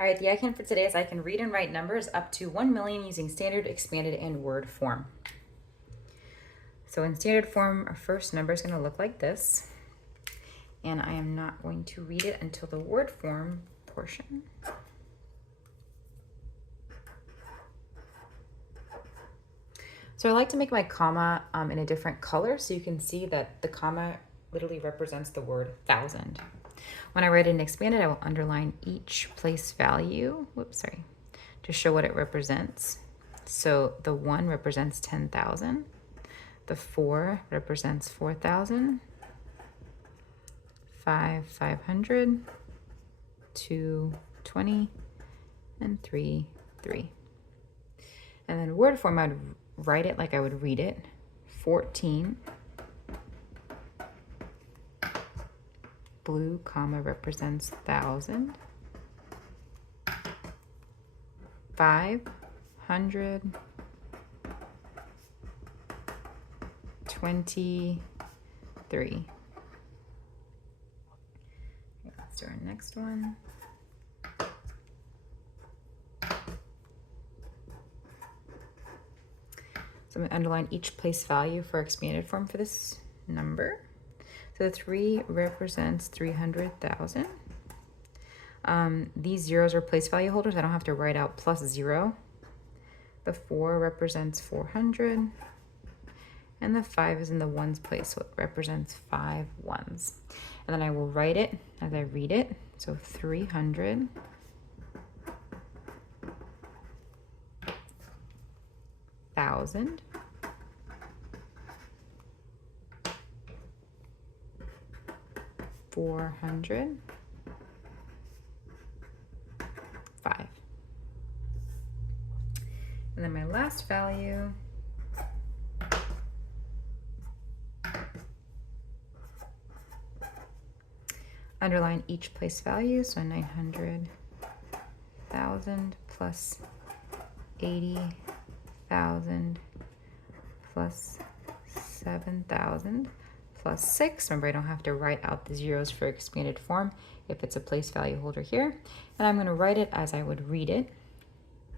All right, the icon for today is I can read and write numbers up to 1 million using standard, expanded, and word form. So in standard form, our first number is going to look like this. And I am not going to read it until the word form portion. So I like to make my comma in a different color so you can see that the comma literally represents the word thousand. When I write it in expanded, I will underline each place value, to show what it represents. So the 1 represents 10,000. The 4 represents 4,000. 5, 500. 2, 20. And 3, 3. And then word form, I'd write it like I would read it. 14. Blue comma represents 1,000. 500. 23. Okay, let's do our next one. So I'm going to underline each place value for expanded form for this number. So the 3 represents 300,000. These zeros are place value holders. I don't have to write out plus 0. The 4 represents 400. And the 5 is in the ones place, so it represents 5 ones. And then I will write it as I read it. So 300. 1,000. 400. 5. And then my last value underline each place value, so 900,000 plus 80,000 plus 7,000 plus 6. Remember, I don't have to write out the zeros for expanded form if it's a place value holder here. And I'm going to write it as I would read it.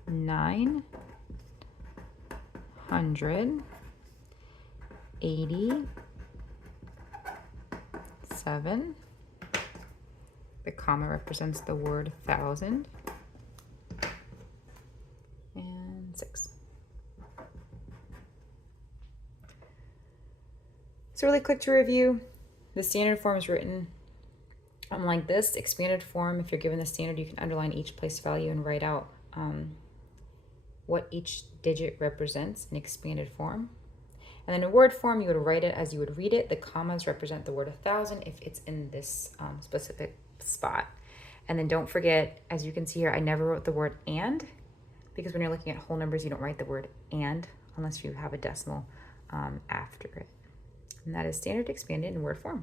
987. The comma represents the word 1,000. And 6. So really quick to review, the standard form is written like this. Expanded form, if you're given the standard, you can underline each place value and write out what each digit represents in expanded form. And then in word form, you would write it as you would read it. The commas represent the word 1,000 if it's in this specific spot. And then don't forget, as you can see here, I never wrote the word and, because when you're looking at whole numbers, you don't write the word and unless you have a decimal after it. And that is standard, expanded, and word form.